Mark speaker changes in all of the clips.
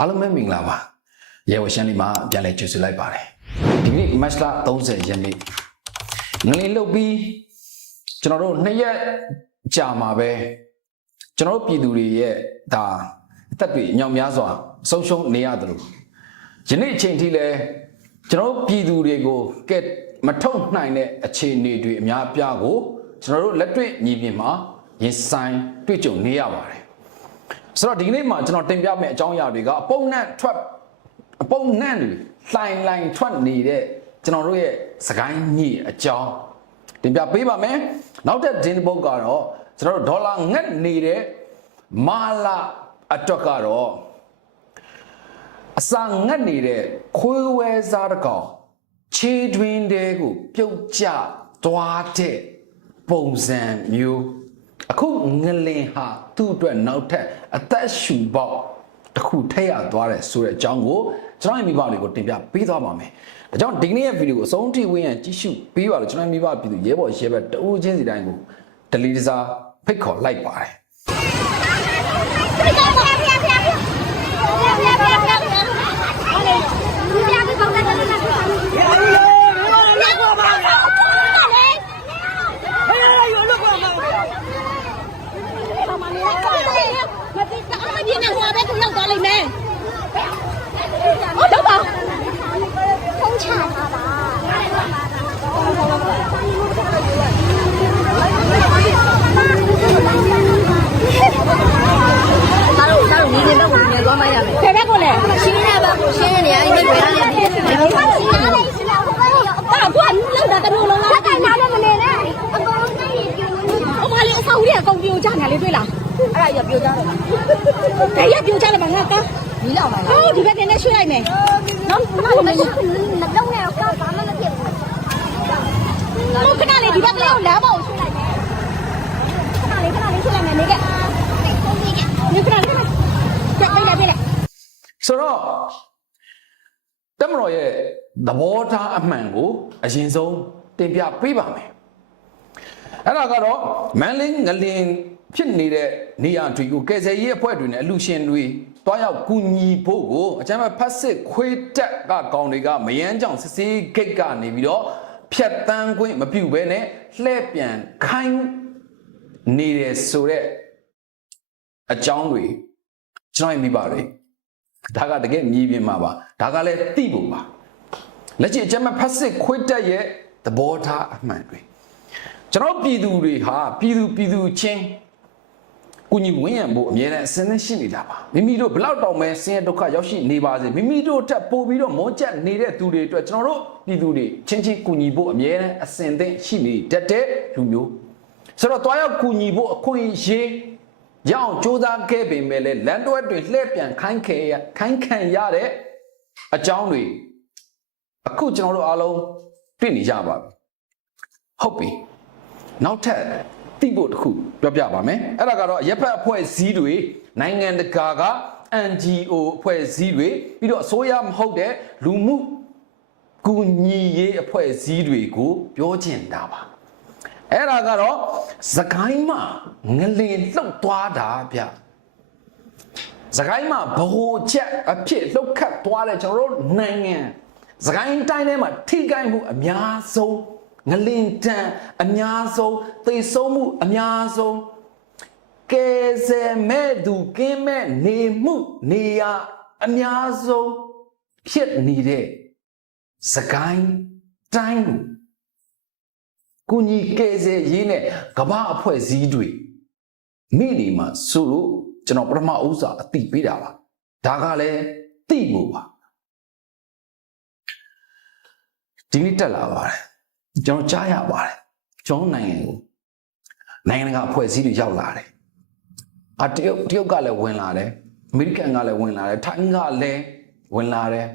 Speaker 1: အားလုံးပဲမင်္ဂလာပါရေဝရှန်လေးမှာပြန်လဲကြိုဆိုလိုက်ပါတယ်ဒီနေ့မတ်လ30ရက်နေ့ငလင်လုတ်ပြီးကျွန်တော်တို့နှစ်ရက်ကြာမှာပဲကျွန်တော်တို့ပြည်သူတွေရဲ့ဒါအသက်တွေညောင်များစွာဆုံးရှုံးနေရတယ်လို့ယနေ့အချိန်ထိလဲကျွန်တော်တို့ပြည်သူတွေကိုကဲမထုတ်နိုင်တဲ့အခြေအနေတွေအများအပြားကိုကျွန်တော်တို့လက်တွေ့ညီပြင်မှာရင်ဆိုင်တွေ့ကြုံနေရပါတယ် ဆိုတော့ဒီကနေ့မှာကျွန်တော်တင်ပြမယ့်အကြောင်းအရာတွေကအပုံနဲ့ထွက်အပုံနဲ့တွေလှိုင်လှိုင်ထွက်နေတဲ့ကျွန်တော်တို့ရဲ့စကိုင်းညိအကြောင်းတင်ပြပေးပါမယ်နောက်တဲ့ဒင်းပုတ်ကတော့ကျွန်တော်တို့ဒေါ်လာငတ်နေတဲ့မာလာအတွက်ကတော့အစာငတ်နေတဲ့ခွေးဝဲစားတစ်ကောင်ခြေတွင်တဲကို ပြုတ်ကျသွားတဲ့ပုံစံမျိုး အခုငလင်ဟာသူ့အတွက်နောက်ထပ်အသက်ရှူပေါက်တစ်ခုထည့်ရသွားတယ်ဆိုတဲ့အကြောင်းကိုကျွန်တော်ရဲ့မိဘတွေကိုတင်ပြပေးသွားပါမယ်။ဒါကြောင့်ဒီကနေ့ရဲ့ဗီဒီယိုကိုအဆုံးထိဝင်ရန်ကြည့်ရှုပေးပါလို့ကျွန်တော်ရဲ့မိဘပြည်သူရဲဘော်ရဲဘက်တအူးချင်းစီတိုင်းကိုဒလီတစားဖိတ်ခေါ်လိုက်ပါတယ်
Speaker 2: ရ
Speaker 3: မယ်ဖယ်
Speaker 2: ဘက်ကိုလည်းရှင်းရပါရှင်းနေရအဲ့ဒီဘယ်က
Speaker 3: နေဒီရှင်းရတယ်ရှင်းရတယ်ရှင်းတာဟုတ်ပါ
Speaker 2: ရဲ့တော့အခုလောက်တာတလူလုံးလား
Speaker 3: တိုင်နာလည်းမနေနဲ့အကုန်တိုင်း
Speaker 2: ရေပြုံးလို့ဟိုမလေးအဆောက်ကြီးအကုန်ပြုံးကြနေလေတွေ့လား
Speaker 3: အဲ့ဒါရပြုံးကြ
Speaker 2: တယ်ဒါရပြုံးကြတယ်မငါက
Speaker 3: ဒီလောက်ပါလား
Speaker 2: ဟုတ်ဒီဘက်ကနေရွှေ့လိုက်မယ်
Speaker 3: နော်
Speaker 2: မမမလုံးနဲ့တော့ဘာမှမဖြစ်ဘူးတော့ခဏလေးဒီဘက်ကနေလမ်းပေါ်
Speaker 1: မတော်ရဲ့သဘောထားအမှန်ကိုအရင်ဆုံးတင်ပြပေးပါမယ်အဲ့ဒါကတော့မန်လင်းငလင်ဖြစ်နေတဲ့နေရာတွေကိုကယ်ဆယ်ရေးအဖွဲ့တွေနဲ့အလူရှင်တွေတွားရောက်ကူညီဖို့ကိုအကြမ်းဖက်ဖက်စစ်ခွေးတက်ကကောင်တွေကမယမ်းကြောင်စစ်စေးဂိတ်ကနေပြီးတော့ဖြတ်တန်းခွင့်မပြုတ်ဘဲနဲ့လှည့်ပြန်ခိုင်းနေတယ်ဆိုတော့အကြောင်းတွေကျွန်တော်ရဲ့မိပါတယ် ဒါကတကယ်မြည်ပြင်မှာပါဒါကလည်းတိဖို့ပါလက်ရှိအကျမ်းမဖတ်စစ်ခွေးတက်ရဲ့သဘောထားအမှန်တွေကျွန်တော်ပြည်သူတွေဟာပြည်သူပြည်သူချင်းကုညီဝင်းရံဖို့အမြဲတမ်းအစင်းနဲ့ရှိနေတာပါမိမိတို့ဘလောက်တောင်ပဲဆင်းရဲဒုက္ခရောက်ရှိနေပါစေမိမိတို့တက်ပို့ပြီးတော့မောကျက်နေတဲ့သူတွေအတွက်ကျွန်တော်တို့ပြည်သူတွေချင်းချင်းကုညီဖို့အမြဲတမ်းအစင်သင့်ရှိနေတတ်တဲ့လူမျိုးဆိုတော့တွားရောက်ကုညီဖို့အခွင့်အရေး ရအောင်စူးစမ်းခဲ့ပေမဲ့လည်းလမ်းတွဲတွေလှည့်ပြန်ခိုင်းခဲရခိုင်းခံရတဲ့အကြောင်းတွေအခုကျွန်တော်တို့အားလုံးတွေ့နေကြပါပြီဟုတ်ပြီနောက်ထပ်သိဖို့တစ်ခုပြောပြပါမယ်အဲ့ဒါကတော့ရပ်ဖက်အဖွဲ့အစည်းတွေနိုင်ငံတကာက NGO အဖွဲ့အစည်းတွေပြီးတော့အစိုးရမဟုတ်တဲ့လူမှုကူညီရေးအဖွဲ့အစည်းတွေကိုပြောချင်တာပါ အဲ့ဒါကတော့သခိုင်းမှာငလင်လှုပ်သွားတာဗျသခိုင်းမှာဘ ਹੁ ချက်အဖြစ်လှုပ်ခတ်သွားတဲ့ကျွန်တော်တို့နိုင်ငံသခိုင်းတိုင်းထဲမှာထိခိုက်မှုအများဆုံးငလင်တန်အများဆုံးသေဆုံးမှုအများဆုံးကဲဆယ်မဲ့သူကင်းမဲ့နေမှုနေရာအများဆုံးဖြစ်နေတဲ့သခိုင်းတိုင်း ကိုကုညီကဲဆယ်ရေးနဲ့ကမ္ဘာအဖွဲ့အစည်းတွေမိနေမှာဆိုလို့ကျွန်တော်ပထမဥစ္စာအသိပေးတာပါဒါကလည်းသိဖို့ပါဒီနေ့တက်လာပါတယ်ကျွန်တော်ကြားရပါတယ်ကျွန်တော်နိုင်ငံကိုနိုင်ငံတကာအဖွဲ့အစည်းတွေရောက်လာတယ်အတရုတ်တရုတ်ကလည်းဝင်လာတယ်အမေရိကန်ကလည်းဝင်လာတယ်ထိုင်းကလည်းဝင်လာတယ်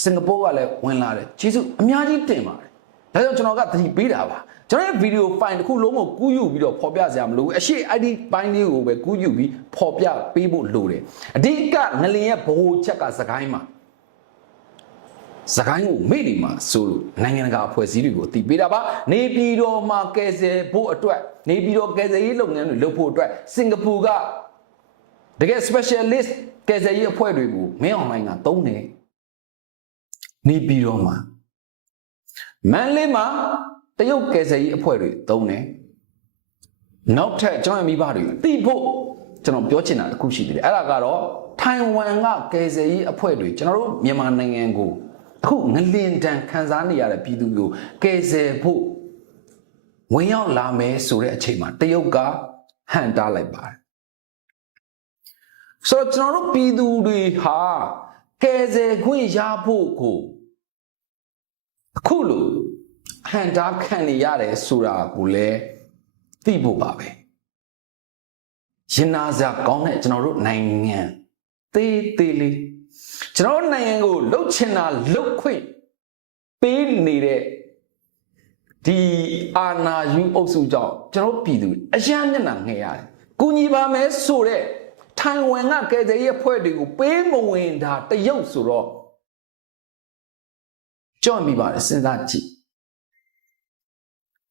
Speaker 1: စင်ကာပူကလည်းဝင်လာတယ်ကျေးဇူးအများကြီးတင်ပါတယ် ဒါကြောင့်ကျွန်တော်ကသတိပေးတာပါကျွန်တော်ရဲ့ဗီဒီယိုဖိုင်တစ်ခုလုံးကိုကူးယူပြီးတော့ဖော်ပြစရာမလိုဘူးအရှိ ID ပိုင်းလေးကိုပဲကူးယူပြီးဖော်ပြပေးဖို့လိုတယ်အဓိကငလင်ရဲ့ဘ ਹੁ ချက်ကစကိုင်းမှာစကိုင်းကိုမိနေမှာဆိုလို့နိုင်ငံတကာအဖွဲ့အစည်းတွေကိုအသိပေးတာပါနေပြည်တော်မှာကယ်ဆယ်ဖို့အတွက်နေပြည်တော်ကယ်ဆယ်ရေးလုပ်ငန်းတွေလုပ်ဖို့အတွက်စင်ကာပူကတကယ် specialist ကယ်ဆယ်ရေးအဖွဲ့တွေကိုမင်းအောင်လိုင်းကတုံးတယ်နေပြီးတော့မှ မန်လေးမှာတရုတ်ကယ်ဆယ်ရေးအဖွဲ့တွေတုံးတယ်နောက်ထပ်ကျွန်တော်ရဲ့မိဘတွေသိဖို့ကျွန်တော်ပြောချင်တာတစ်ခုရှိသေးတယ်အဲ့ဒါကတော့ထိုင်ဝမ်ကကယ်ဆယ်ရေးအဖွဲ့တွေကျွန်တော်တို့မြန်မာနိုင်ငံကိုအခုငလင်တန်ခံစားနေရတဲ့ပြည်သူတွေကိုကယ်ဆယ်ဖို့ဝင်ရောက်လာမယ်ဆိုတဲ့အချိန်မှာတရုတ်ကဟန်တားလိုက်ပါတယ်ဆိုတော့ကျွန်တော်တို့ပြည်သူတွေဟာကယ်ဆယ်ခွင့်ရဖို့ကို အခုလို့ဟန်တားခံနေရတယ်ဆိုတာကိုလည်းသိဖို့ပါပဲရင်နာစရာကောင်းတဲ့ကျွန်တော်တို့နိုင်ငံသေးသေးလေးကျွန်တော်တို့နိုင်ငံကိုလှုပ်ချင်တာလှုပ်ခွင့်ပေးနေတဲ့ဒီအာနာယူအုပ်စုကြောင့်ကျွန်တော်တို့ပြည်သူအရန်မျက်နှာငဲရတယ်။ကူညီပါမယ်ဆိုတဲ့ထိုင်ဝမ်ကကယ်ဆယ်ရေးအဖွဲ့တွေကိုပေးမဝင်တာတရုတ်ဆိုတော့ ကြောက်မိပါတယ်စဉ်းစားကြည့်။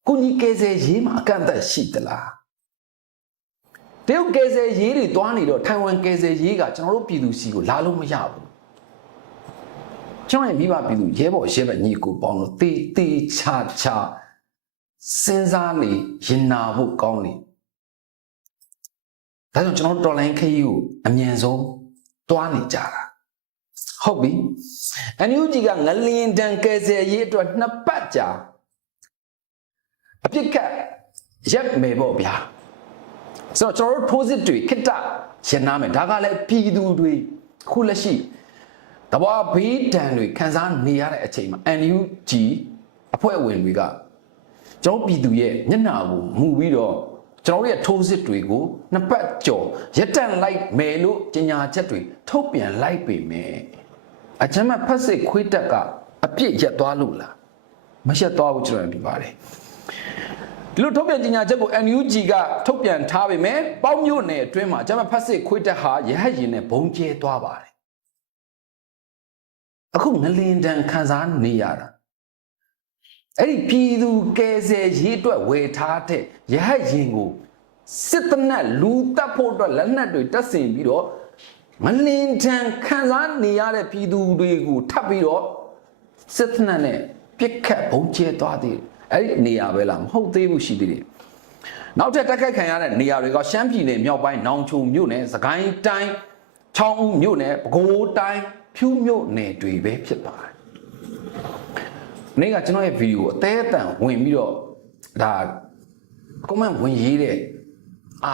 Speaker 1: ကူညီကယ်ဆယ်ရေးမှာအကန့်အသတ်ရှိသလား။တရုတ်ကယ်ဆယ်ရေးတွေတွားနေတော့ထိုင်ဝမ်ကယ်ဆယ်ရေးကကျွန်တော်တို့ပြည်သူစီကိုလာလို့မရဘူး။ကျွန်တော်ရဲ့မိဘပြည်သူရဲဘော်ရဲဘက်ညီကိုပေါင်းလို့တေးတေးချာချာစဉ်းစားနေရင်နာဖို့ကောင်းနေဒါကြောင့်ကျွန်တော်တို့တော်လိုင်းခရီးကိုအမြန်ဆုံးတွားနေကြတာ ဟုတ်ပြီအန်ယူဂျီကငလျင်တန်ကယ်ဆယ်ရေးအတွက်နှစ်ပတ်ကြာအပြစ်ကတ်ရက်မယ်ပေါ့ဗျာဆိုတော့ကျွန်တော်တို့ထိုးစစ်တွေခိတ္တရန်နာမယ်ဒါကလည်းပြည်သူတွေခုလက်ရှိတဘာဘေးဒဏ်တွေခံစားနေရတဲ့အချိန်မှာ NUG အဖွဲ့ဝင်တွေကကျွန်တော်ပြည်သူရဲ့မျက်နှာကိုမူပြီးတော့ ကျွန်တော်တို့ရဲ့ထိုးစစ်တွေကိုနှစ်ပတ်ကျော်ရက်တန့်လိုက်မယ်လို့ကြေညာချက်တွေထုတ်ပြန်လိုက်ပေမဲ့အချမ်းမဖက်စစ်ခွေးတက်ကအပြစ်ရက်သွားလို့လားမရက်သွားဘူးကျွန်တော်ပြပါတယ်ဒီလိုထုတ်ပြန်ကြေညာချက်ကို NUG ကထုတ်ပြန်ထားပေမဲ့ပေါင်းမြို့နယ်အတွင်းမှာအချမ်းမဖက်စစ်ခွေးတက်ဟာရဟတ်ရင်နဲ့ဘုံကျဲသွားပါတယ်အခုငလင်တန်ခံစားနေရတာ အဲ့ဒီပြည်သူကယ်ဆယ်ရေးအတွက်ဝယ်ထားတဲ့ရဟတ်ရင်ကိုစစ်တနက်လူတက်ဖို့အတွက်လက်နက်တွေတက်ဆင်ပြီးတော့မလင်တန်ခံစားနေရတဲ့ပြည်သူတွေကိုထပ်ပြီးတော့စစ်တနက်နဲ့ပြစ်ခတ်ဘုံကျဲသွားသေးတယ်အဲ့ဒီနေရာပဲလားမဟုတ်သေးဘူးရှိသေးတယ်နောက်ထပ်တက်ခိုက်ခံရတဲ့နေရာတွေကရှမ်းပြည်နယ်မြောက်ပိုင်းနောင်ချုံမြို့နယ်စကိုင်းတိုင်းချောင်းဦးမြို့နယ်ပဲခူးတိုင်းဖြူးမြို့နယ်တွေပဲဖြစ်ပါတယ်။ နေ့ကကျွန်တော်ရဲ့ဗီဒီယိုအသေးအတန်ဝင်ပြီးတော့ဒါ comment ဝင်ရေးတဲ့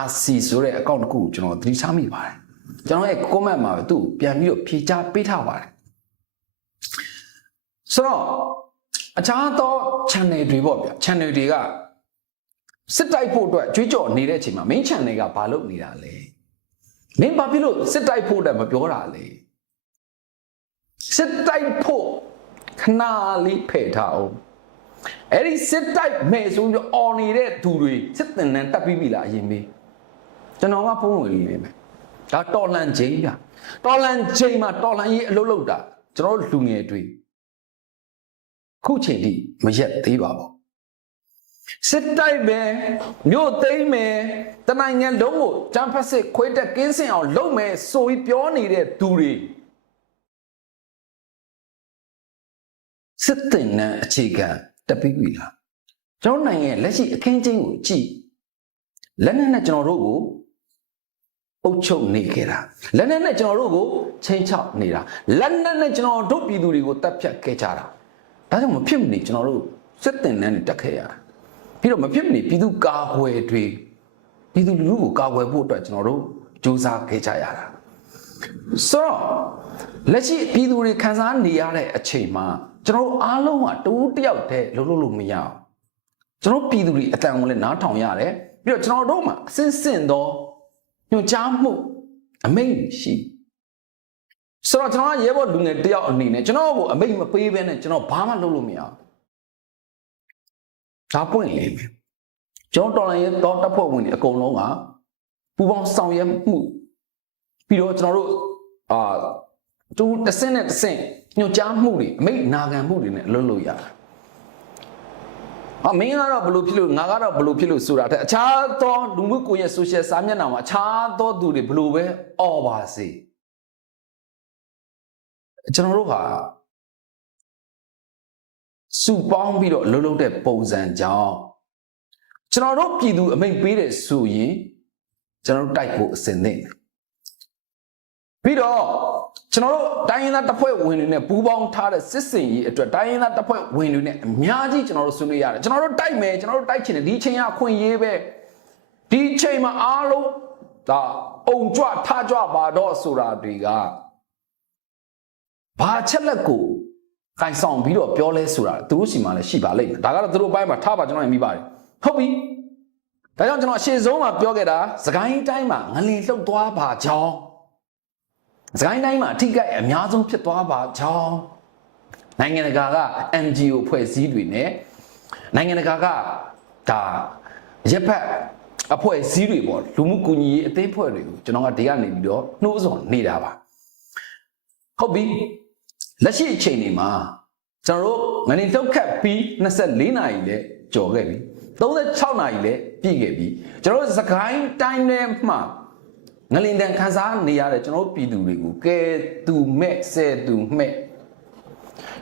Speaker 1: RC ဆိုတဲ့အကောင့်တစ်ခုကိုကျွန်တော်သတိထားမိပါတယ်။ကျွန်တော်ရဲ့ comment မှာပဲသူ့ကိုပြန်ပြီးတော့ဖြေချပေးထားပါတယ်။ဆိုတော့အခြားသော channel တွေပေါ့ဗျာ channel တွေကစစ်တိုက်ဖို့အတွက်ကြွေးကြော်နေတဲ့အချိန်မှာ main channel ကဘာလုပ်နေတာလဲမင်းဘာဖြစ်လို့စစ်တိုက်ဖို့အတွက်မပြောတာလဲစစ်တိုက်ဖို့ ခဏလေးဖယ်ထားအောင်အဲ့ဒီစစ်တိုက်မယ်ဆိုပြီးအော်နေတဲ့သူတွေစစ်တင်နန်းတက်ပြီးပြီလားအရင်မေးကျွန်တော်ကဖုန်းဝင်လေးနေမယ်ဒါတော်လန်ချိန်ပြတော်လန်ချိန်မှာတော်လန်ရေးအလုပ်လုပ်တာကျွန်တော်တို့လူငယ်တွေခုချိန်ထိမရက်သေးပါဘူးစစ်တိုက်မယ်မြို့သိမ်းမယ်တနိုင်ငံလုံးကိုတန်ဖက်စစ်ခွေးတက်ကင်းစင်အောင်လုပ်မယ်ဆိုပြီးပြောနေတဲ့သူတွေ စစ်တင်နန်းအခြေခံတက်ပြီးပြီလားကျွန်တော်နိုင်ငံရဲ့လက်ရှိအခင်းကျင်းကိုကြည့်လက်နက်နဲ့ကျွန်တော်တို့ကိုအုပ်ချုပ်နေခဲ့တာလက်နက်နဲ့ကျွန်တော်တို့ကိုချိန်ချောက်နေတာလက်နက်နဲ့ကျွန်တော်တို့ပြည်သူတွေကိုတပ်ဖြတ်ခဲ့ကြတာဒါကြောင့်မဖြစ်မနေကျွန်တော်တို့စစ်တင်နန်းနဲ့တက်ခဲ့ရတာပြီးတော့မဖြစ်မနေပြည်သူကာကွယ်တွေပြည်သူလူထုကိုကာကွယ်ဖို့အတွက်ကျွန်တော်တို့စူးစမ်းခဲ့ကြရတာဆိုတော့လက်ရှိပြည်သူတွေခံစားနေရတဲ့အချိန်မှာ ကျွန်တော်တို့အားလုံးကတူးတယောက်တည်းလုံးလုံးလို့မရအောင်ကျွန်တော်ပြည်သူတွေအတန်ကိုလည်းနားထောင်ရတယ်ပြီးတော့ကျွန်တော်တို့မှာအစင်းစင်သောညွှန်ကြားမှုအမိန့်ရှိဆိုတော့ကျွန်တော်ကရဲဘော်လူငယ်တယောက်အနေနဲ့ကျွန်တော်ကိုအမိန့်မပေးဘဲနဲ့ကျွန်တော်ဘာမှလုပ်လို့မရအောင်ဒါပွင့်လေမယ်ကျွန်တော်တော်လိုင်းရဲတော့တပ်ဖွဲ့ဝင်တွေအကုန်လုံးကပူပေါင်းဆောင်ရွက်မှုပြီးတော့ကျွန်တော်တို့အာတူတစ်စင်းနဲ့တစ်စင်း ညွှန်ကြားမှုတွေအမိတ်နာခံမှုတွေနဲ့အလုပ်လုပ်ရတာအမင်းကတော့ဘလို့ဖြစ်လို့ငါကတော့ဘလို့ဖြစ်လို့ဆိုတာတဲ့အခြားသောလူမှုကွန်ရက်ဆိုရှယ်စာမျက်နှာမှာအခြားသောသူတွေဘလို့ပဲអော်ပါစေကျွန်တော်တို့ဟာစုပေါင်းပြီးတော့လှုပ်လှုပ်တဲ့ပုံစံကြောင့်ကျွန်တော်တို့ပြည်သူအမိန့်ပေးတဲ့ဆိုရင်ကျွန်တော်တို့တိုက်ဖို့အစင်သင့်တယ်ပြီးတော့ ကျွန်တော်တို့တိုင်းရင်းသားတပ်ဖွဲ့ဝင်တွေနဲ့ပူးပေါင်းထားတဲ့စစ်စင်ရေးအတွက်တိုင်းရင်းသားတပ်ဖွဲ့ဝင်တွေနဲ့အများကြီးကျွန်တော်တို့ဆွေးနွေးရတယ်ကျွန်တော်တို့တိုက်မယ်ကျွန်တော်တို့တိုက်ချင်တယ်ဒီချိန်ကအခွင့်အရေးပဲဒီချိန်မှာအားလုံးဒါအုံကြွထားကြွပါတော့ဆိုတာတွေကဘာချက်လက်ကိုကင်ဆောင်ပြီးတော့ပြောလဲဆိုတာသူတို့စီမှာလည်းရှိပါလိမ့်မယ်ဒါကတော့သူတို့ဘက်မှာထားပါကျွန်တော်ရင်မိပါတယ်ဟုတ်ပြီဒါကြောင့်ကျွန်တော်အရှေ့ဆုံးမှာပြောခဲ့တာစကိုင်းတိုင်းမှာငလင်လှုပ်သွားပါကြောင်း စကိုင်းတိုင်းမှာအထိကိအများဆုံးဖြစ်သွားပါကြောင်းနိုင်ငံတကာက NGO ဖွဲ့စည်းတွေနဲ့နိုင်ငံတကာကဒါရက်ဖက်အဖွဲ့အစည်းတွေပေါ့လူမှုကူညီရေးအသင်းဖွဲ့တွေကိုကျွန်တော်ကဒီကနေပြီးတော့နှိုးဆော်နေတာပါဟုတ်ပြီလက်ရှိအချိန်ဒီမှာကျွန်တော်တို့ငနေတုတ်ခတ်ပြီး24နာရီလဲကြော်ခဲ့ပြီ36နာရီလဲပြည့်ခဲ့ပြီကျွန်တော်တို့စကိုင်းတိုင်းထဲမှာ ငလင်တန်ခန်းစားနေရတဲ့ကျွန်တော်တို့ပြည်သူတွေကိုကဲသူမဲ့ဆဲသူမဲ့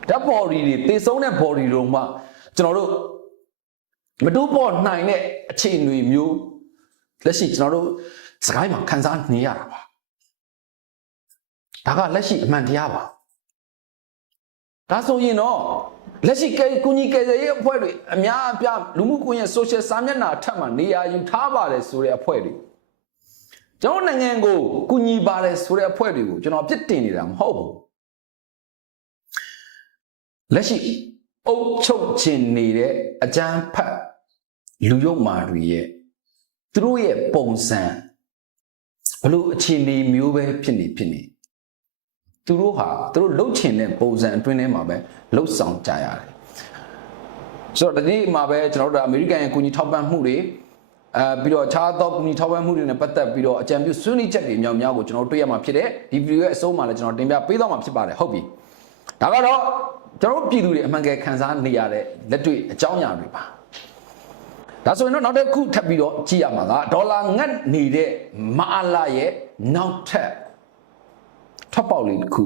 Speaker 1: ဓာတ်ဘော်ဒီတွေတေဆုံးတဲ့ body တွေမှာကျွန်တော်တို့မတိုးပေါ်နိုင်တဲ့အခြေအနေမျိုးလက်ရှိကျွန်တော်တို့စကိုင်းမှာခန်းစားနေရတာပါဒါကလက်ရှိအမှန်တရားပါဒါဆိုရင်တော့လက်ရှိကဲကုညီကဲရဲ့အဖွဲ့တွေအများအပြားလူမှုကွန်ရက် social စာမျက်နှာထက်မှနေရာယူထားပါတယ်ဆိုတဲ့အဖွဲ့တွေ ကျွန်တော်နိုင်ငံကိုကူညီပါတယ်ဆိုတဲ့အဖွဲ့တွေကိုကျွန်တော်ပြစ်တင်နေတာမဟုတ်ဘူးလက်ရှိအုပ်ချုပ်ခြင်းနေတဲ့အကြမ်းဖက်လူယုံမာတွေရဲ့သူတို့ရဲ့ပုံစံဘလို့အခြေအနေမျိုးပဲဖြစ်နေဖြစ်နေသူတို့ဟာသူတို့လှုပ်ချင်တဲ့ပုံစံအတွင်းထဲမှာပဲလှုပ်ဆောင်ကြရတယ်ဆိုတော့ဒီနေ့မှာပဲကျွန်တော်တို့အမေရိကန်ရဲ့ကူညီထောက်ပံ့မှုတွေ အဲပြီးတော့ခြားသောကူညီထောက်ပံ့မှုတွေနဲ့ပတ်သက်ပြီးတော့အကြံပြုဆွေးနွေးချက်တွေအများများကိုကျွန်တော်တို့တွေ့ရမှာဖြစ်တယ်ဒီဗီဒီယိုရဲ့အဆုံးမှာလည်းကျွန်တော်တင်ပြပေးသွားမှာဖြစ်ပါတယ်ဟုတ်ပြီဒါကတော့ကျွန်တော်တို့ပြည်သူတွေအမှန်ကယ်ခံစားနေရတဲ့လက်တွေ့အကြောင်းအရာတွေပါဒါဆိုရင်တော့နောက်တစ်ခုထပ်ပြီးတော့ကြည့်ရမှာကဒေါ်လာငတ်နေတဲ့မအားလာရဲ့နောက်ထပ်ထွက်ပေါက်လေးတစ်ခု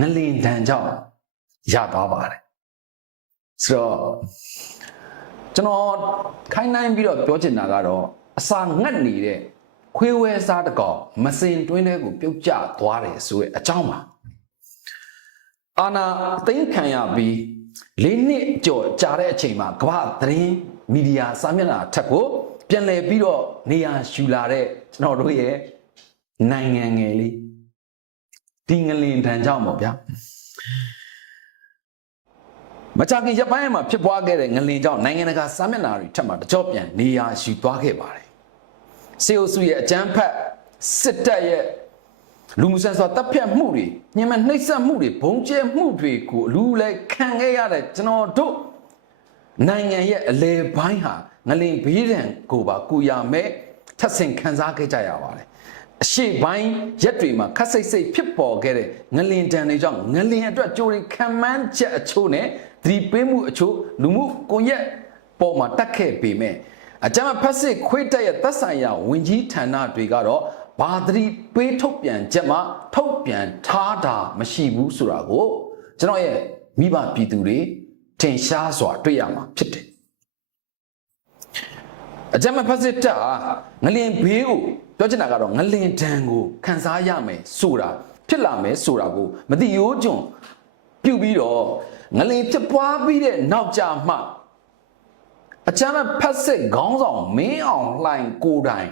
Speaker 1: ငလင်တန်ကြောင့်ရသွားပါတယ်ဆိုတော့ ကျွန်တော်ခိုင်းနိုင်ပြီးတော့ပြောချင်တာကတော့အစာငတ်နေတဲ့ခွေးဝဲစားတစ်ကောင်မစင်တွင်းတဲ့ကိုပြုတ်ကျသွားတယ်ဆိုတဲ့အကြောင်းပါအာနာသိမ့်ခံရပြီးလေးနှစ်ကြော်ကြာတဲ့အချိန်မှာကမ္ဘာသတင်းမီဒီယာစာမျက်နှာထက်ကိုပြန်လည်ပြီးတော့နေရာယူလာတဲ့ကျွန်တော်တို့ရဲ့နိုင်ငံငယ်လေးဒီငလင်တန်ကြောင့်ပေါ့ဗျာ မကြခင်ရပ်ပိုင်းမှာဖြစ်ပွားခဲ့တဲ့ငလင်ကြောင့်နိုင်ငံတကာစာမျက်နှာတွေထက်မှတကြော့ပြန်နေရာယူသွားခဲ့ပါတယ်စေအိုစုရဲ့အကြမ်းဖက်စစ်တပ်ရဲ့လူမှုဆန်စွာတပ်ဖြတ်မှုတွေညှဉ်းပန်းနှိပ်စက်မှုတွေဘုံကျဲမှုတွေကိုအလူလဲခံခဲ့ရတဲ့ကျွန်တော်တို့နိုင်ငံရဲ့အလဲပိုင်းဟာငလင်ဘေးဒဏ်ကိုပါကူရမဲ့ထပ်ဆင့်ခံစားခဲ့ကြရပါတယ်အရှိပိုင်းရက်တွေမှာခက်စိတ်စိတ်ဖြစ်ပေါ်ခဲ့တဲ့ငလင်တန်တွေကြောင့်ငလင်အတွက်ကြိုရင်ခံမှန်းချက်အချို့နဲ့ သတိပေးမှုအချို့လူမှုကွန်ရက်ပေါ်မှာတက်ခဲ့ပေမဲ့အကြမ်းဖက်စစ်ခွေးတက်ရဲ့သက်ဆိုင်ရာဝင်ကြီးဌာနတွေကတော့ဘာသတိပေးထုတ်ပြန်ချက်မှာထုတ်ပြန်ထားတာမရှိဘူးဆိုတာကိုကျွန်တော်ရဲ့မိဘပြည်သူတွေထင်ရှားစွာတွေ့ရမှာဖြစ်တယ်အကြမ်းဖက်စစ်တပ်ဟာငလင်ဘေးကိုပြောချင်တာကတော့ငလင်ဒဏ်ကိုခံစားရမယ်ဆိုတာဖြစ်လာမယ်ဆိုတာကိုမသိရိုးကြုံပြုတ်ပြီးတော့ ငလင်ဖြစ်ပွားပြီးတဲ့နောက်ကြမှအကြမ်းဖက်စစ်ခေါင်းဆောင်မင်းအောင်လှိုင်ကိုယ်တိုင်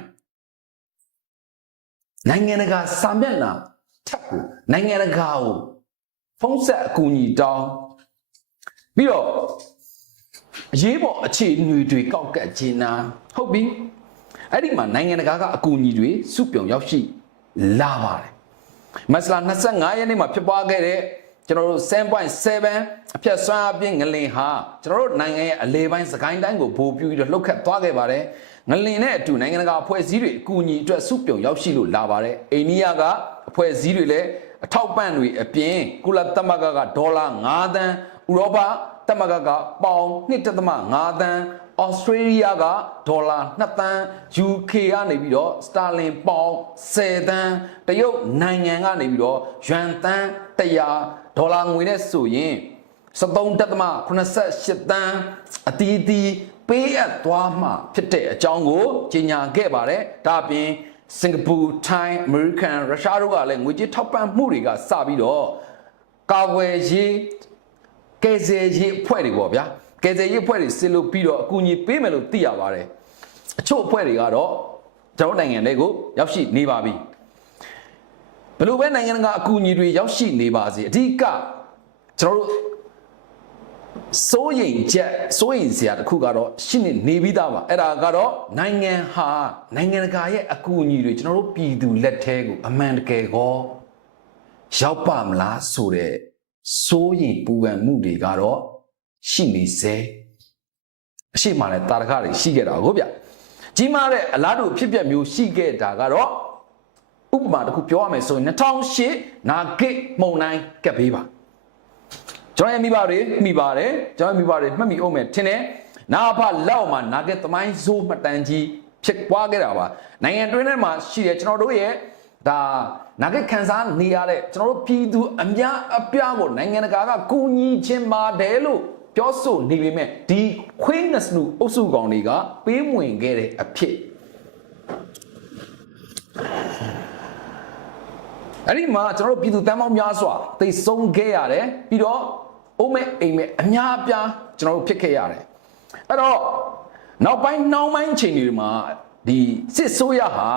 Speaker 1: နိုင်ငံတကာစာမျက်နှာထပ်ကိုနိုင်ငံတကာကိုဖုံးဆက်အကူအညီတောင်းပြီးတော့အရေးပေါ်အခြေအနေတွေကောက်ကတ်ခြင်းနာဟုတ်ပြီအဲ့ဒီမှာနိုင်ငံတကာကအကူအညီတွေစုပြုံရောက်ရှိလာပါတယ်မစလာ25ရက်နေ့မှာဖြစ်ပွားခဲ့တဲ့ ကျွန်တော်တို့7.7အဖြတ်ဆွမ်းအပြင်ငလင်ဟာကျွန်တော်တို့နိုင်ငံရဲ့အလေပိုင်းစကိုင်းတိုင်းကိုဗိုလ်ပြူပြီးတော့လှုပ်ခတ်သွားခဲ့ပါတယ်ငလင်နဲ့အတူနိုင်ငံတကာအဖွဲ့အစည်းတွေအကူအညီအတွက်စုပြုံရောက်ရှိလို့လာပါတယ်အိန္ဒိယကအဖွဲ့အစည်းတွေလည်းအထောက်ပံ့တွေအပြင်ကုလသမဂ္ဂကဒေါ်လာ9သန်းဥရောပသမဂ္ဂကပေါင်1.5သန်း Australia ကဒေါ်လာ2သန်း UK ကနေပြီးတော့ sterling pound 10သန်းတရုတ်နိုင်ငံကနေပြီးတော့ယွမ်သန်း100 ဒေါ်လာငွေနဲ့ဆိုရင်73.88တန်းအတီးတီးပေးအပ်သွားမှဖြစ်တဲ့အကြောင်းကိုကြေညာခဲ့ပါတယ်ဒါအပြင်စင်ကာပူထိုင်းအမေရိကန်ရုရှားတို့ကလည်းငွေကြေးထောက်ပံ့မှုတွေကစပြီးတော့ကာဝယ်ရေးကယ်ဆယ်ရေးအဖွဲ့တွေပေါ့ဗျာကယ်ဆယ်ရေးအဖွဲ့တွေစစ်လို့ပြီးတော့အကူအညီပေးမယ်လို့သိရပါတယ်အချို့အဖွဲ့တွေကတော့ကျွန်တော်နိုင်ငံတွေကိုရောက်ရှိနေပါပြီ ဘယ်လိုပဲနိုင်ငံတကာအကူအညီတွေရောက်ရှိနေပါစေအဓိကကျွန်တော်တို့စိုးရိမ်ချက်စိုးရိမ်စရာတစ်ခုကတော့ရှင်းနေနေပြီးသားပါအဲ့ဒါကတော့နိုင်ငံဟာနိုင်ငံတကာရဲ့အကူအညီတွေကျွန်တော်တို့ပြည်သူလက်ထဲကိုအမှန်တကယ်ကောရောက်ပါမလားဆိုတဲ့စိုးရိမ်ပူပန်မှုတွေကတော့ရှိနေစေအရှိမှလည်းတာရခတွေရှိခဲ့တာဟုတ်ဗျကြီးမားတဲ့အလားတူအဖြစ်အပျက်မျိုးရှိခဲ့တာကတော့ ဥပမာတစ်ခုပြောရမယ်ဆိုရင်2008နာဂစ်မုန်တိုင်းကပ်ပေးပါကျွန်တော်ရဲ့မိဘတွေမိပါတယ်ကျွန်တော်ရဲ့မိဘတွေမှတ်မိအောင်မယ်ထင်တယ်နာဖလောက်မှာနာကက်သမိုင်းဇိုးမှတ်တမ်းကြီးဖြစ်ပွားခဲ့တာပါနိုင်ငံတွင်းထဲမှာရှိတယ်ကျွန်တော်တို့ရဲ့ဒါနာကက်ခန်းစားနေရတဲ့ကျွန်တော်တို့ပြည်သူအများအပြားကိုနိုင်ငံတကာကကူညီခြင်းပါတယ်လို့ပြောဆိုနေပေမဲ့ဒီခွေးနစနူအုပ်စုကောင်တွေကပေးမဝင်ခဲ့တဲ့အဖြစ် အဲ့ဒီမှာကျွန်တော်တို့ပြည်သူတန်းပေါင်းများစွာသိဆုံးခဲ့ရတယ်ပြီးတော့အိုးမဲအိမ်မဲအများအပြားကျွန်တော်တို့ဖြစ်ခဲ့ရတယ်အဲ့တော့နောက်ပိုင်းနှောင်းပိုင်းချိန်တွေမှာဒီစစ်ဆိုးရဟာ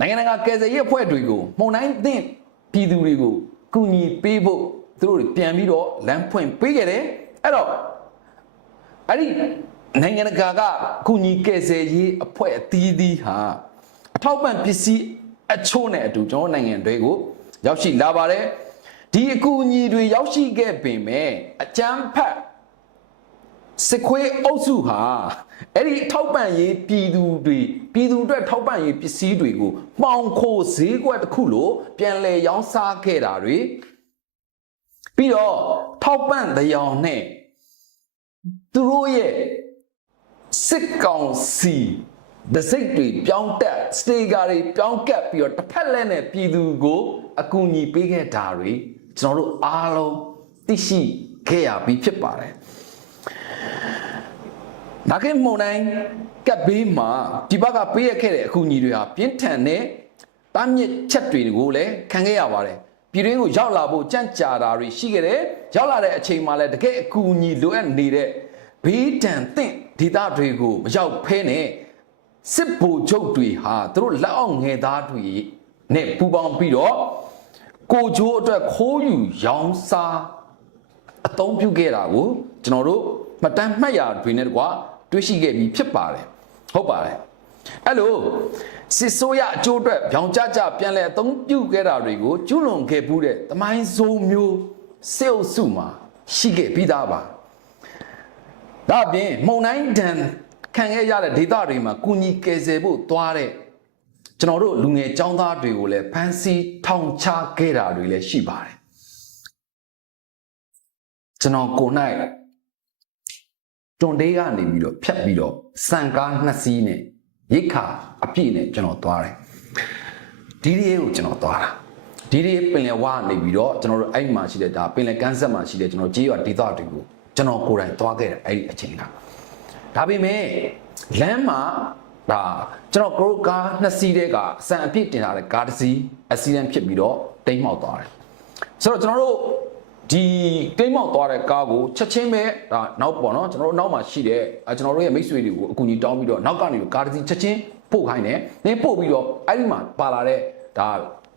Speaker 1: နိုင်ငံတကာကယ်ဆယ်ရေးအဖွဲ့တွေကိုမှုန်တိုင်းသင့်ပြည်သူတွေကိုကူညီပေးဖို့သူတို့တွေပြန်ပြီးတော့လမ်းဖွင့်ပေးခဲ့တယ်အဲ့တော့အဲ့ဒီနိုင်ငံတကာကကူညီကယ်ဆယ်ရေးအဖွဲ့အသီးသီးဟာအထောက်ပံ့ပစ္စည်း အချို့နဲ့အတူကျွန်တော်နိုင်ငံတွေကိုရောက်ရှိလာပါတယ်ဒီအကူအညီတွေရောက်ရှိခဲ့ပင်မဲ့အကြမ်းဖက်စစ်ခွေးအုပ်စုဟာအဲ့ဒီထောက်ပံ့ရေးပြည်သူတွေပြည်သူအတွက်ထောက်ပံ့ရေးပစ္စည်းတွေကိုမှောင်ခိုဈေးကွက်တစ်ခုလိုပြန်လည်ရောင်းစားခဲ့တာတွေပြီးတော့ထောက်ပံ့တရားနဲ့သူတို့ရဲ့စစ်ကောင်စီ ဒစိတ်တွေပြောင်းတက်စတေကာတွေပြောင်းကပ်ပြီးတော့တစ်ဖက်လက်နဲ့ပြည်သူကိုအကူအညီပေးခဲ့တာတွေကျွန်တော်တို့အားလုံးသိရှိခဲ့ရပြီးဖြစ်ပါတယ်။ဒါကမုန်တိုင်းကပ်ဘေးမှာဒီဘက်ကပေးရခဲ့တဲ့အကူအညီတွေဟာပြင်းထန်တဲ့တားမြစ်ချက်တွေကိုလည်းခံခဲ့ရပါတယ်။ပြည်တွင်းကိုရောက်လာဖို့ကြံ့ကြာတာတွေရှိခဲ့တယ်။ရောက်လာတဲ့အချိန်မှာလည်းတကယ်အကူအညီလိုအပ်နေတဲ့ဘေးဒဏ်သင့်ဒေသတွေကိုမရောက်ဖဲနဲ့ စစ်ဗိုလ်ချုပ်တွေဟာသူတို့လက်အောက်ငယ်သားတွေနဲ့ပူးပေါင်းပြီးတော့ကိုဂျိုးအတွက်ခိုးယူရောင်းစားအသုံးပြုခဲ့တာကိုကျွန်တော်တို့မှတ်တမ်းမှတ်ရာတွေနဲ့တကွာတွေ့ရှိခဲ့ပြီးဖြစ်ပါတယ်ဟုတ်ပါတယ်အဲ့လိုစစ်ဆိုးရအကျိုးအတွက်ဗျောင်ကြကြပြန်လဲအသုံးပြုခဲ့တာတွေကိုကျွလွန်ခဲ့ဘူးတဲ့တမိုင်းဆိုးမျိုးစစ်အုပ်စုမှာရှိခဲ့ပြီးသားပါဒါအပြင်မုံတိုင်းဒဏ် ခံခဲ့ရတဲ့ဒေသတွေမှာကုညီကယ်ဆယ်ဖို့သွားတဲ့ကျွန်တော်တို့လူငယ်ចောင်းသားတွေကိုလည်းဖမ်းဆီးထောင်ချခဲ့တာတွေလည်းရှိပါတယ်ကျွန်တော်ကိုနိုင်တွန်တေးကနေပြီးတော့ဖြတ်ပြီးတော့စံကားနှစ်စီးနဲ့ရိတ်ခါအပြည့်နဲ့ကျွန်တော်သွားတယ်ဒီဒီကိုကျွန်တော်သွားတာဒီဒီပင်လယ်ဝကနေပြီးတော့ကျွန်တော်တို့အဲ့မှာရှိတဲ့ဒါပင်လယ်ကမ်းဆက်မှာရှိတဲ့ကျွန်တော်ကြေးရွာဒေသတွေကိုကျွန်တော်ကိုယ်တိုင်သွားခဲ့တယ်အဲ့ဒီအချိန်က ဒါပေမဲ့လမ်းမှာဒါကျွန်တော်ကရိုကားနှစ်စီးတဲ့ကအစံအပြည့်တင်လာတဲ့ကားတစ်စီးအစီအန်ဖြစ်ပြီးတော့တိမ်းမောက်သွားတယ်ဆိုတော့ကျွန်တော်တို့ဒီတိမ်းမောက်သွားတဲ့ကားကိုချက်ချင်းပဲဒါနောက်ပေါ့နော်ကျွန်တော်တို့နောက်မှာရှိတဲ့အဲကျွန်တော်တို့ရဲ့မိတ်ဆွေတွေကိုအကူအညီတောင်းပြီးတော့နောက်ကနေကားတစ်စီးချက်ချင်းပို့ခိုင်းတယ်။နင်းပို့ပြီးတော့အဲ့ဒီမှာပါလာတဲ့ဒါ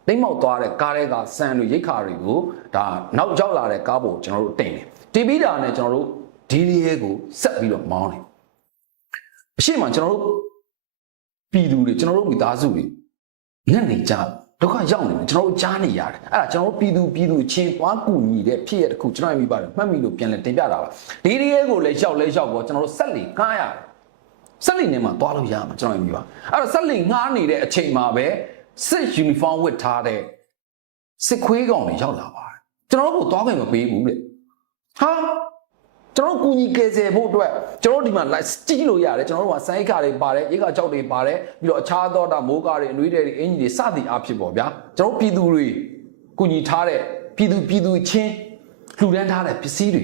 Speaker 1: တိမ်းမောက်သွားတဲ့ကားတွေကစံတွေရိတ်ခါတွေကိုဒါနောက်ရောက်လာတဲ့ကားပေါ်ကျွန်တော်တို့တင်တယ်။တင်ပြီးတာနဲ့ကျွန်တော်တို့ဒီဒီရဲကိုဆက်ပြီးတော့မောင်းတယ်။ အရှိမကျွန်တော်တို့ပြည်သူတွေကျွန်တော်တို့မိသားစုတွေညနေကြဒုက္ခရောက်နေတယ်ကျွန်တော်တို့ကြားနေရတယ်အဲ့ဒါကျွန်တော်တို့ပြည်သူပြည်သူချင်းပွားကူညီတဲ့ဖြစ်ရတဲ့ခုကျွန်တော်မိပါတယ်မှတ်မိလို့ပြန်လဲတင်ပြတာပါဒီဒီရဲကိုလည်းရောက်လဲရောက်တော့ကျွန်တော်တို့ဆက်လီငားရတယ်ဆက်လီနဲ့မှသွားလို့ရမှာကျွန်တော်မိပါအဲ့တော့ဆက်လီငားနေတဲ့အချိန်မှာပဲစစ်ယူနီဖောင်းဝတ်ထားတဲ့စစ်ခွေးကောင်တွေရောက်လာပါတယ်ကျွန်တော်တို့ကိုသွားခွင့်မပေးဘူးတဲ့ဟာ ကျွန်တော်တို့ကူညီကယ်ဆယ်ဖို့အတွက်ကျွန်တော်တို့ဒီမှာ like ကြည့်လို့ရတယ်ကျွန်တော်တို့ကစိုင်းခါတွေပါတယ်ရိတ်ခါကြောက်တွေပါတယ်ပြီးတော့အခြားသောတာမိုးကားတွေအနွေးတွေအင်ဂျီတွေစသည်အဖြစ်ပေါ့ဗျာကျွန်တော်တို့ပြည်သူတွေကူညီထားတဲ့ပြည်သူပြည်သူချင်းလှူဒန်းထားတဲ့ပစ္စည်းတွေ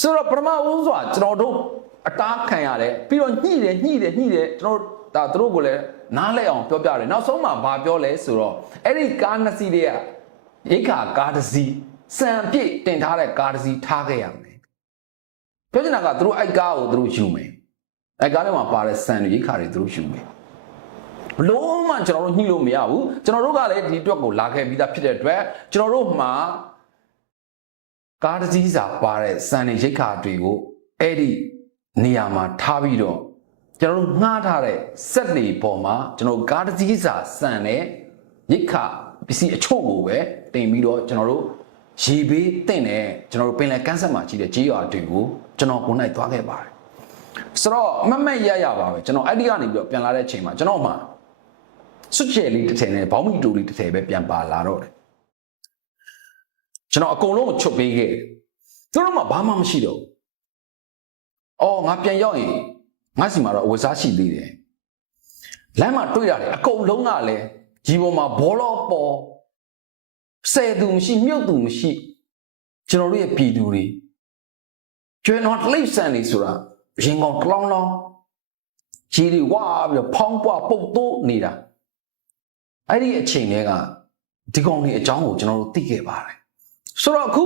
Speaker 1: ဆိုတော့ပထမဦးစွာကျွန်တော်တို့အတားခံရတယ်ပြီးတော့ညှိတယ်ညှိတယ်ညှိတယ်ကျွန်တော်တို့ဒါသူတို့ကိုလည်းနားလဲအောင်ပြောပြတယ်နောက်ဆုံးမှဘာပြောလဲဆိုတော့အဲ့ဒီကားနှစ်စီးတွေကရိတ်ခါကားတစ်စီးစံပြည့်တင်ထားတဲ့ကားတစ်စီးထားခဲ့ရမယ် ပြောချင်တာကသူတို့အိုက်ကားကိုသူတို့ယူမယ်အိုက်ကားထဲမှာပါတဲ့စံတွေရိခါတွေသူတို့ယူမယ်ဘလို့မှကျွန်တော်တို့ညှိလို့မရဘူးကျွန်တော်တို့ကလည်းဒီအတွက်ကိုလာခဲ့ပြီးသားဖြစ်တဲ့အတွက်ကျွန်တော်တို့မှာကားတစ်စီးစာပါတဲ့စံတွေရိခါတွေကိုအဲ့ဒီနေရာမှာထားပြီးတော့ကျွန်တော်တို့ငှားထားတဲ့စက်တွေပေါ်မှာကျွန်တော်ကားတစ်စီးစာစံနဲ့ရိခါပစ္စည်းအချို့ကိုပဲတင်ပြီးတော့ကျွန်တော်တို့ ရေဘေးတင့်တယ်ကျွန်တော်တို့ပင်လယ်ကမ်းဆက်မှာရှိတဲ့ကြေးရွာတွေကိုကျွန်တော်ကိုယ်နိုင်သွားခဲ့ပါတယ်ဆိုတော့မတ်မတ်ရရပါပဲကျွန်တော်အဲ့ဒီကနေပြီးတော့ပြန်လာတဲ့အချိန်မှာကျွန်တော်မှစွတ်ချယ်လေးတစ်ထည်နဲ့ဘောင်းမီတူလေးတစ်ထည်ပဲပြန်ပါလာတော့တယ်ကျွန်တော်အကုန်လုံးကိုချုပ်ပေးခဲ့တယ်သူတို့မှဘာမှမရှိတော့ဘူးအော်ငါပြန်ရောက်ရင်ငါစီမှာတော့အဝတ်စားရှိသေးတယ်လမ်းမှာတွေ့ရတယ်အကုန်လုံးကလည်းဒီပေါ်မှာဘောလောပေါ် ဆယ်သူမရှိမြုပ်သူမရှိကျွန်တော်တို့ရဲ့ပြည်သူတွေကျွမ်းတော်လိမ့်ဆန်နေဆိုတာရင်ကောင်တလောင်းလောင်းခြေတွေဝါပြီးတော့ဖောင်းပွားပုတ်တိုးနေတာအဲ့ဒီအချိန်တွေကဒီကောင်တွေအကြောင်းကိုကျွန်တော်တို့သိခဲ့ပါတယ်ဆိုတော့အခု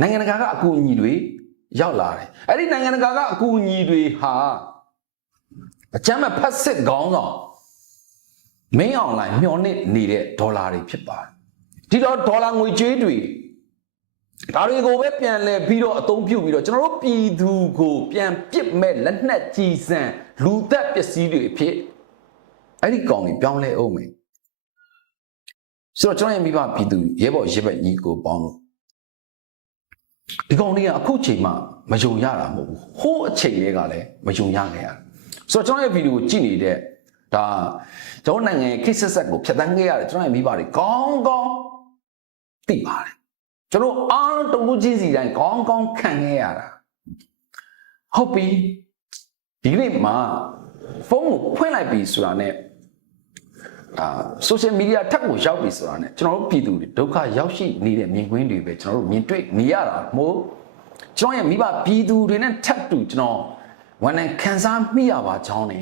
Speaker 1: နိုင်ငံတကာကအကူအညီတွေရောက်လာတယ်အဲ့ဒီနိုင်ငံတကာကအကူအညီတွေဟာအကြမ်းမဲ့ဖက်စစ်ခေါင်းဆောင်မင်းအွန်လိုင်းမျှော်နစ်နေတဲ့ဒေါ်လာတွေဖြစ်ပါတယ် ဒီတော့ဒေါ်လာငွေကြေးတွေဒါတွေကိုပဲပြန်လဲပြီးတော့အသုံးပြုပြီးတော့ကျွန်တော်တို့ပြည်သူကိုပြန်ပစ်မဲ့လက်နက်ကြီးစံလူသက်ပစ္စည်းတွေအဖြစ်အဲ့ဒီကောင်ကြီးပြောင်းလဲအောင်မယ်ဆိုတော့ကျွန်တော်ရဲ့မိဘပြည်သူရဲဘော်ရဲဘက်ညီကိုပေါင်းလို့ဒီကောင်ကြီးကအခုချိန်မှမယုံရတာမဟုတ်ဘူးဟိုးအချိန်လေးကလည်းမယုံရခဲ့ရဆိုတော့ကျွန်တော်ရဲ့ဗီဒီယိုကိုကြည့်နေတဲ့ဒါကျွန်တော်နိုင်ငံရဲ့ခိဆက်ဆက်ကိုဖြတ်တန်းခဲ့ရတယ်ကျွန်တော်ရဲ့မိဘတွေကောင်းကောင်း သိပါတယ်ကျွန်တော်အားလုံးတမှုချင်းစီတိုင်းကောင်းကောင်းခံခဲ့ရတာဟုတ်ပြီဒီကနေ့မှာဖုန်းကိုဖွင့်လိုက်ပြီဆိုတာနဲ့အာ social media ထက်ကိုရောက်ပြီဆိုတာနဲ့ကျွန်တော်တို့ပြည်သူတွေဒုက္ခရောက်ရှိနေတဲ့မြင်ကွင်းတွေပဲကျွန်တော်တို့မြင်တွေ့နေရတာမဟုတ်ကျွန်တော်ရဲ့မိဘပြည်သူတွေနဲ့ထပ်တူကျွန်တော်ဝန်နဲ့ခံစားမိရပါကြောင်းနေ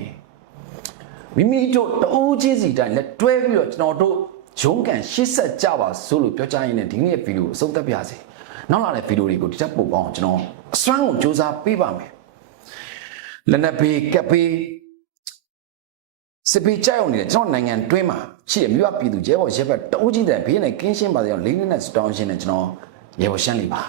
Speaker 1: မိမိတို့တူးချင်းစီတိုင်းလက်တွဲပြီးတော့ကျွန်တော်တို့ ရုံးကန်ရှစ်ဆက်ကြပါစို့လို့ပြောကြရင်းနဲ့ဒီနေ့ဗီဒီယိုကိုအဆုံးသတ်ပြရစီနောက်လာတဲ့ဗီဒီယိုတွေကိုဒီတက်ပို့အောင်ကျွန်တော်အစွမ်းကုန်စူးစမ်းပေးပါမယ်လက်နက်ပေးကပ်ပေးစပီကြောက်နေတဲ့ကျွန်တော်နိုင်ငံတွင်းမှာရှိတဲ့မြို့ပြည်သူရဲဘော်ရဲဘက်တူးချင်းတဲ့ဘေးနဲ့ကင်းရှင်းပါစေအောင်လေးနက်နဲ့စတောင်းရှင်းနဲ့ကျွန်တော်ရဲဘော်ရှင်းလေးပါ